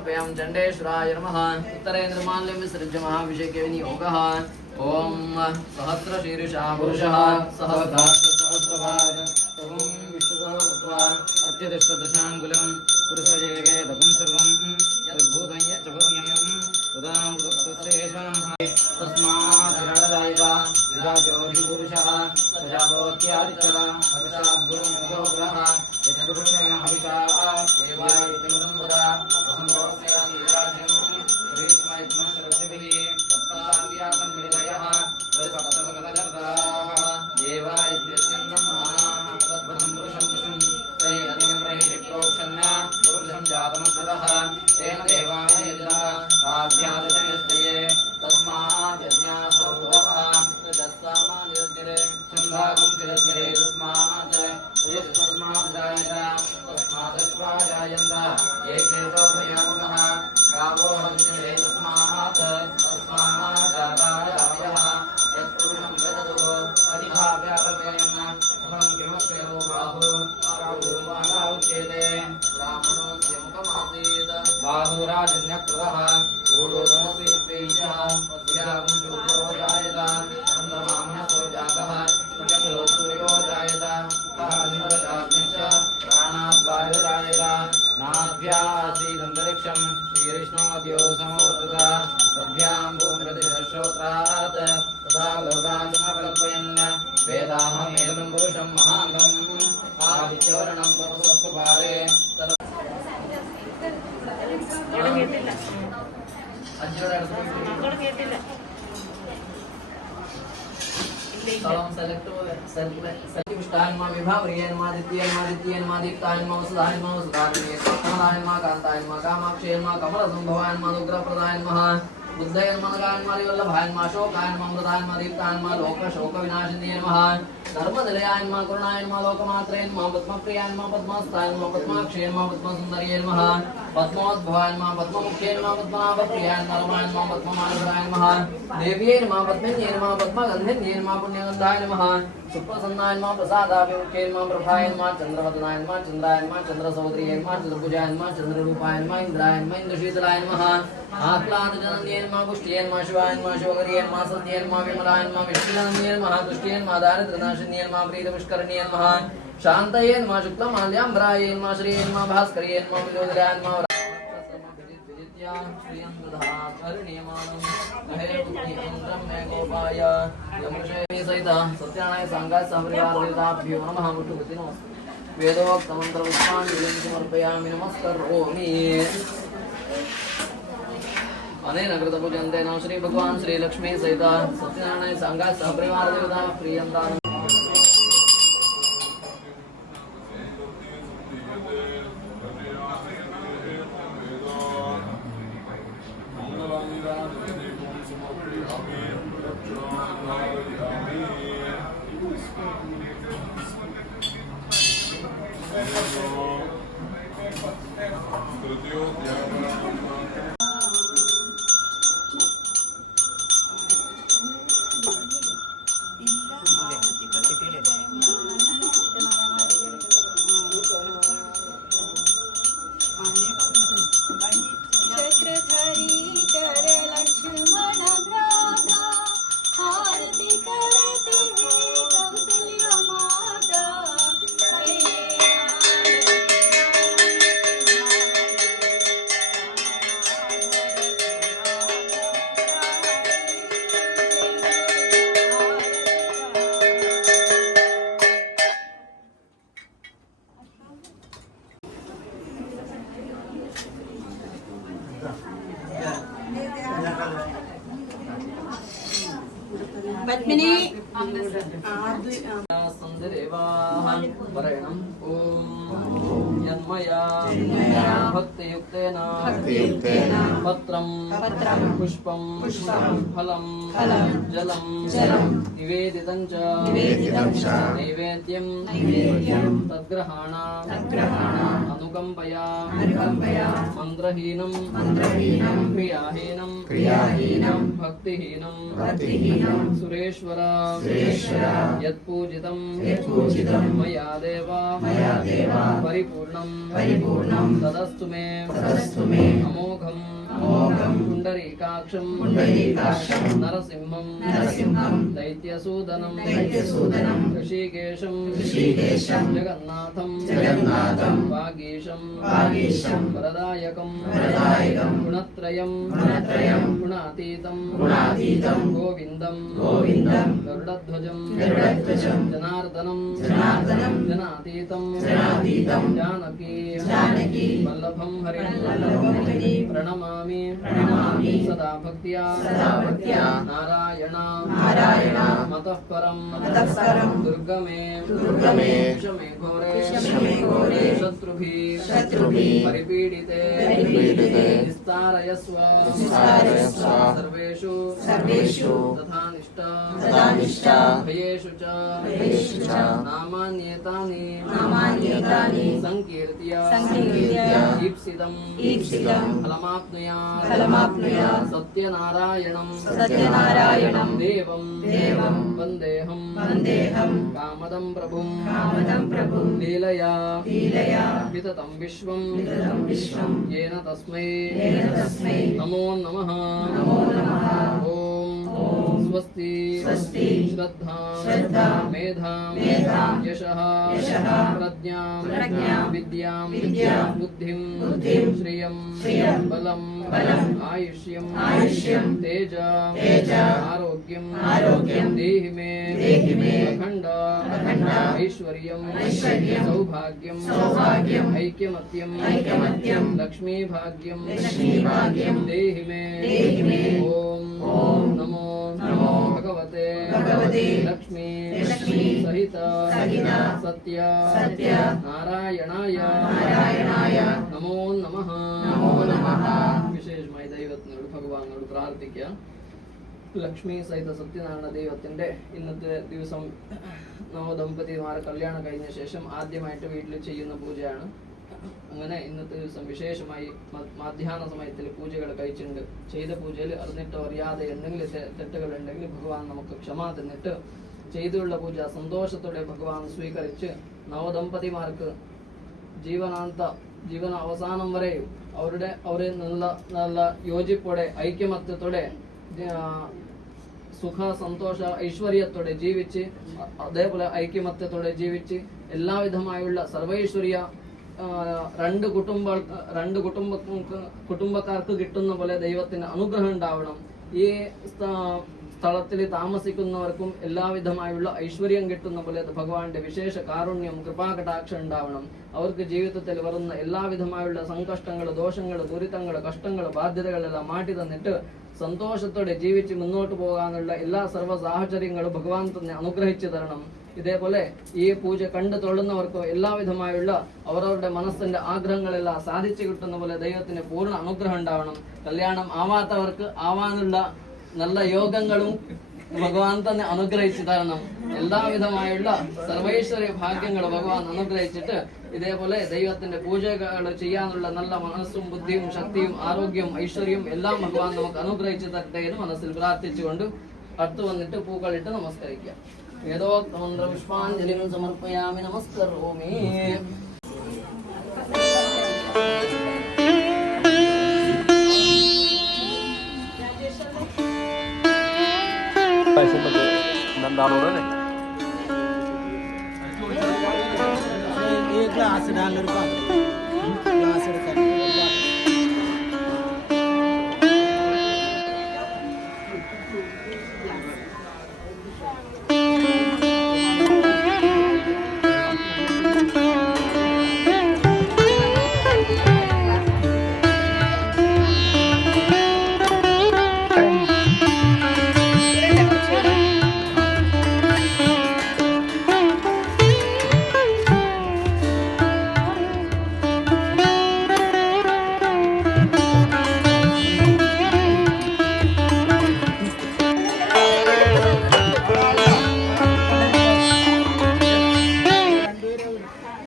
समर्पयामि। चण्डेश्वराय नमः। उत्तरे निर्माल्यं विसृज्य महाभिषेके विनियोगः। ओम सहस्रशीर्षा पुरुषः सहस्रपाद ओम विष्णुः अत्यधिष्ठदशाङ्गुलं पुरुषजेगे दगं सर्वं यद्भूतं यच्चभूयं तदामृतस्तेषां तस्माद् विराजोऽधिपुरुषः प्रजापत्यादिचरा हविषाभूमियो ग्रहः यत्पुरुषेण हविषा देवाय जगदं वदा वसुन्धोऽस्य राज्यं ऋष्मयत्मशरथिभिः सप्ताव्यातं विदयः सप्तसकलजगदाः देवाय इत्यत्यन्तं मानाः तद्वनं पुरुषं विष्णुं ते अतिं प्रोक्षण्या पुरुषं जातं कृतः तेन देवाय यजः साध्यादशयस्तये तस्मात् यज्ञासौभवः तस्मान्यज्ञरे चन्दागं चिरस्मिरे तस्मात् तस्मात् जायत तस्मादश्वा जायन्त एकेतो भयावः गावो हन्तिरे तस्मात् जातायाः यत्पुरुषं वदतु अधिभाव्यापवेन अहं किमस्यरो बाहुः उच्यते ब्राह्मणोऽस्य मुखमासीत् बाहुराजन्यकृतः ऊढोदमसि पेयः पद्भ्यागं शूद्रो जायत चन्द्रमामनसो जातः चक्षुः सूर्यो जायत अग्निश्च प्राणात् वायुर्जायत नाभ्यासीदन्तरिक्षं श्रीकृष्णोऽद्यो समवर्तत तद्भ्यां भूमिप्रतिश्रोत्रात् तदा लोकान् समकल्पयन् वेदाहमेकं पुरुषं महान्तम् आदित्यवर्णं पुरुषत्वपाले धर्मदलयान्मा करुणायन्मा लोकमात्रयन्मा पद्मप्रियान्मा पद्मस्थान्मा पद्माक्षयन्मा पद्मसुन्दर्यन्मा पद्मोद्भवान्मा पद्ममुख्यन्मा पद्मनाभप्रियान्मा रमान्मा पद्ममानसरायन्मा देव्यैर्मा पद्मन्यैर्मा पद्मगन्धन्यैर्मा पुण्यगन्धायन्मा सुप्रसन्नायन्मा प्रसादाभिमुख्यैर्मा प्रभायन्मा चन्द्रवदनायन्मा चन्द्रायन्मा चन्द्रसौदर्यैर्मा चतुर्भुजायन्मा चन्द्ररूपायन्मा इन्द्रायन्मा इन्द्रशीतलायन्मा आह्लादजनन्यैर्मा पुष्ट्यैर्मा शिवायन्मा शिवकर्यैर्मा सत्यैर्मा विमलायन्मा विष्णुनन्द्यैर्मा तुष्ट्यैर्मा दारिद्र्यनाशिन्यैर्मा प्रीतपुष्करण्यैर्मा शान्तयेन्मा शुक्लमाल्याम्बरायेन्मा श्रियेन्मा भास्कर्येन्मा विलोदरायन्मा सत्यानाय सांगाय सहपरिवार देवताभ्यो नमः मुट्टुमुत्तिनो वेदोक्तमन्त्रपुष्पाञ्जलिं समर्पयामि नमस्करोमि अनेन कृतपूजन्ते नमः श्री भगवान् श्री लक्ष्मी सहित सत्यनारायण सांगाय सहपरिवार देवता प्रियन्ता पद्मिनी भक्तियुक्तेन पत्रं पुष्पं फलं जलं निवेदितं च नैवेद्यं तद्ग्रहाण अनुकम्पया मन्त्रहीनं क्रियाहीनं भक्तिहीनं सुरेश्वर यत्पूजितं मया देव परिपूर्णं तदस्तु मे अमोघ पुण्डरीकाक्षं नरसिंहं दैत्यसूदनं ऋषिकेशं जगन्नाथं वागीशं वरदायकं गुणत्रयं गुणातीतं गोविन्दं गरुडध्वजं जनार्दनं जनातीतं जानकी वल्लभं हरिं प्रणमामि सदा भक्त्या नारायण मतः परं दुर्गमे विषमे घोरे शत्रुभिः परिपीडिते विस्तारयस्व सर्वेषु तथा निष्ठा भयेषु च नामान्येतानि संकीर्त्य ईप्सितं फलमाप्नुयात् सत्यनारायणं देवं वन्देऽहं कामदं प्रभुं लीलया विततं विश्वं येन तस्मै नमो नमः। ॐ स्वस्ति श्रद्धा मेधां यशः प्रज्ञां विद्यां बुद्धिं श्रियं बलं आयुष्यं तेज आरोग्यं देहि मे अखण्ड ऐश्वर्यं सौभाग्यं ऐक्यमत्यं लक्ष्मीभाग्यं देहि मे। ॐ नमो भगवते लक्ष्मी सहित सत्य नारायणाय नमो नमः। വിശേഷമായി ദൈവത്തിനോട് ഭഗവാനോട് പ്രാർത്ഥിക്കുക. ലക്ഷ്മി സഹിത സത്യനാരായണ ദൈവത്തിന്റെ ഇന്നത്തെ ദിവസം നവദമ്പതിമാരെ കല്യാണം കഴിഞ്ഞ ശേഷം ആദ്യമായിട്ട് വീട്ടിൽ ചെയ്യുന്ന പൂജയാണ്. അങ്ങനെ ഇന്നത്തെ ദിവസം വിശേഷമായി മധ്യാഹ്ന സമയത്തിൽ പൂജകൾ കഴിച്ചിട്ടുണ്ട്. ചെയ്ത പൂജയിൽ അറിഞ്ഞിട്ടോ അറിയാതെ എന്തെങ്കിലും തെറ്റുകൾ ഉണ്ടെങ്കിൽ ഭഗവാൻ നമുക്ക് ക്ഷമ തന്നിട്ട് ചെയ്തുള്ള പൂജ സന്തോഷത്തോടെ ഭഗവാൻ സ്വീകരിച്ച് നവദമ്പതിമാർക്ക് ജീവന അവസാനം വരെയും അവരെ നല്ല യോജിപ്പോടെ ഐക്യമത്യത്തോടെ സുഖ സന്തോഷ ഐശ്വര്യത്തോടെ ജീവിച്ച് അതേപോലെ ഐക്യമത്യത്തോടെ ജീവിച്ച് എല്ലാവിധമായുള്ള സർവൈശ്വര്യ രണ്ട് കുടുംബക്കാർക്ക് കിട്ടുന്ന പോലെ ദൈവത്തിന് അനുഗ്രഹം ഉണ്ടാവണം. ഈ സ്ഥലത്തിൽ താമസിക്കുന്നവർക്കും എല്ലാവിധമായുള്ള ഐശ്വര്യം കിട്ടുന്ന പോലെ ഭഗവാന്റെ വിശേഷ കാരുണ്യം കൃപാകടാക്ഷം ഉണ്ടാവണം. അവർക്ക് ജീവിതത്തിൽ വരുന്ന എല്ലാവിധമായുള്ള സങ്കഷ്ടങ്ങൾ ദോഷങ്ങൾ ദുരിതങ്ങൾ കഷ്ടങ്ങൾ ബാധ്യതകളെല്ലാം മാറ്റി തന്നിട്ട് സന്തോഷത്തോടെ ജീവിച്ച് മുന്നോട്ട് പോകാനുള്ള എല്ലാ സർവ്വ സാഹചര്യങ്ങളും ഭഗവാൻ തന്നെ അനുഗ്രഹിച്ചു തരണം. ഇതേപോലെ ഈ പൂജ കണ്ടു തൊഴുന്നവർക്ക് എല്ലാവിധമായുള്ള അവരവരുടെ മനസ്സിന്റെ ആഗ്രഹങ്ങളെല്ലാം സാധിച്ചു കിട്ടുന്ന പോലെ ദൈവത്തിന് പൂർണ്ണ അനുഗ്രഹം ഉണ്ടാവണം. കല്യാണം ആവാത്തവർക്ക് ആവാനുള്ള നല്ല യോഗങ്ങളും ഭഗവാൻ തന്നെ അനുഗ്രഹിച്ചു തരണം. എല്ലാവിധമായുള്ള സർവൈശ്വര്യ ഭാഗ്യങ്ങൾ ഭഗവാൻ അനുഗ്രഹിച്ചിട്ട് ഇതേപോലെ ദൈവത്തിന്റെ പൂജകൾ ചെയ്യാനുള്ള നല്ല മനസ്സും ബുദ്ധിയും ശക്തിയും ആരോഗ്യവും ഐശ്വര്യവും എല്ലാം ഭഗവാൻ നമുക്ക് അനുഗ്രഹിച്ചു തരട്ടെ എന്ന് മനസ്സിൽ പ്രാർത്ഥിച്ചുകൊണ്ട് അടുത്ത് വന്നിട്ട് പൂക്കളിട്ട് നമസ്കരിക്കാം. വേദോക്തമന്ത്ര പുഷ്പാഞ്ജലിം സമർപ്പയാമി നമസ്കരോമി. ग्लास डाल ग्लास